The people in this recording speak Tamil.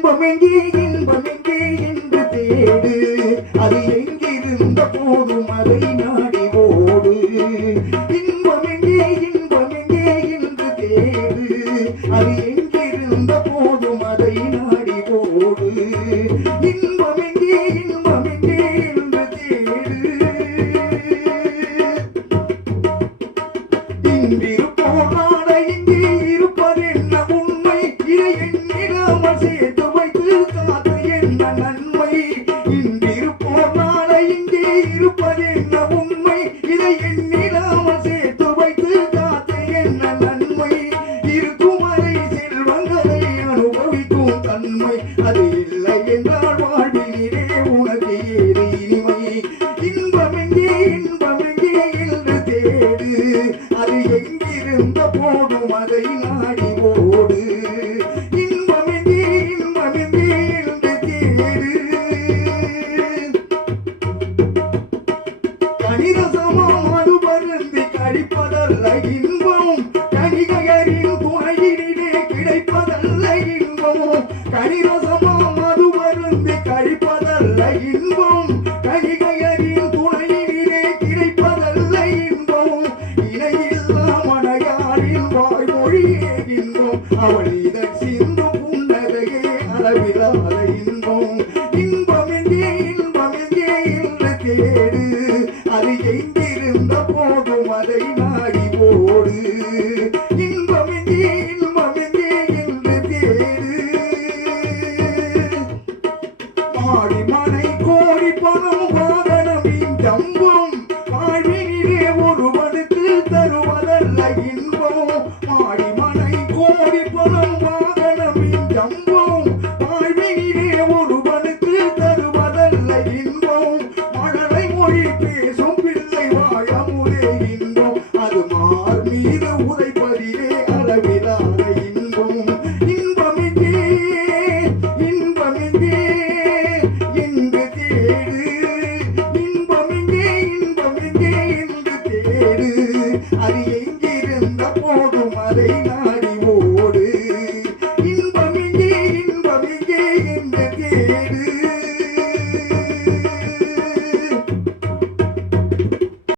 இன்பமெங்கே இன்பமெங்கே என்று தேடு அது எங்கிருந்த போதும் அதை நாடி ஓடு இன்பமெங்கே இன்பமெங்கே என்று தேடு அது எங்கிருந்த போதும் அதை நாடி ஓடு இன்பமெங்கே இன்பமெங்கே என்று தேடு இன்றிருப்போர் நாளை இங்கே இருப்பதென்ன உண்மை இதை எண்ணிடாமல் சேர்த்து வைத்து காத்து என்ன நன்மை இன்றிருப்போர் நாளை இங்கே இருப்பதென்ன உண்மை இதை எண்ணிடாமல் சேர்த்து வைத்து காத்து என்ன நன்மை இருக்கும் வரை செல்வங்களை அனுபவிக்கும் தன்மை அது இல்லை என்றால் வாழ்வினிலே உனக்கு ஏது இனிமை இன்பமெங்கே இன்பமெங்கே என்று தேடு அது எங்கிருந்த போதும் அதை நாடி ஓடு இன்பமெங்கே இன்பமெங்கே என்று தேடு கனிரசமாம் அது பருந்தி கழிப்பதல்ல இன்பம் கணிகையரின் துணையினிலே கிடைப்பதல்ல இன்பம் கனிரசமாம் அது பருந்தி கழிப்பதல்ல இன்பம் கணிகையரின் துணையினிலே கிடைப்பதல்ல இன்பம் இணையில்லா மனையாரின் வாய்மொழியேகின்றோம் அவள் இதழ் சிந்தும் புன்னகையே அளவிலாத இன்பம் இன்பமெங்கே இன்பமெங்கே என்று தேடு அது எங்கிருந்த போதும் அதை நாடி ஓடு இன்பமெங்கே இன்பமெங்கே என்று தேடு மாடி மனை கோடி பணம் வாகனமின் ஜம்பம் வாழ்வினிலே ஒருவனுக்கு தருவதல்ல இன்பம் மாடி மனை கோடி பணம் வாகனமின் ஜம்பம் வாழ்வினிலே ஒருவனுக்கு தருவதல்ல இன்பம் மழலை மொழி பேசும் பிள்ளை வாழமுதே இன்பம் அது மார் மீது உரை